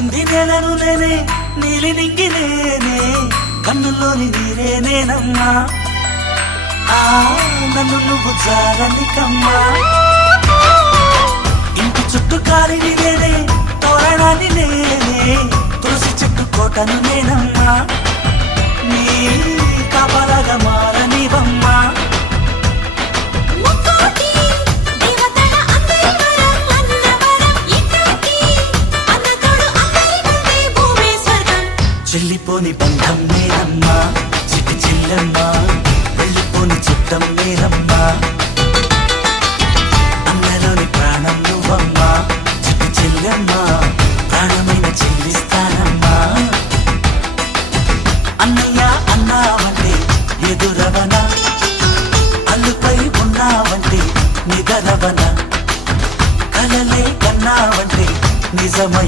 తాకింది నేలను నేనే నీలి నింగి నేనే కన్నుల్లోని నీరే నేనమ్మా నన్ను నువ్వు జారనికమ్మా ఇంటి చుట్టూ కాలిని నేనే తోరణాన్ని నేనే తులసి చెట్టు కోటను నేనమ్మా నీ కాపలాగా మారనివమ్మా చెల్లిపోని బంధం నేనమ్మా చిట్టి చెల్లెమ్మా వెళ్ళిపోని చుట్టం నేనమ్మా అన్నలోని ప్రాణం నువ్వమ్మా చిట్టి చెల్లెమ్మా ప్రాణమైన చెల్లిస్తానమ్మా అన్నయ్య అన్నావంటే ఎదురవన అల్లుపై ఉన్నావంటే నిదరవన కలలే కన్నావంటే నిజమై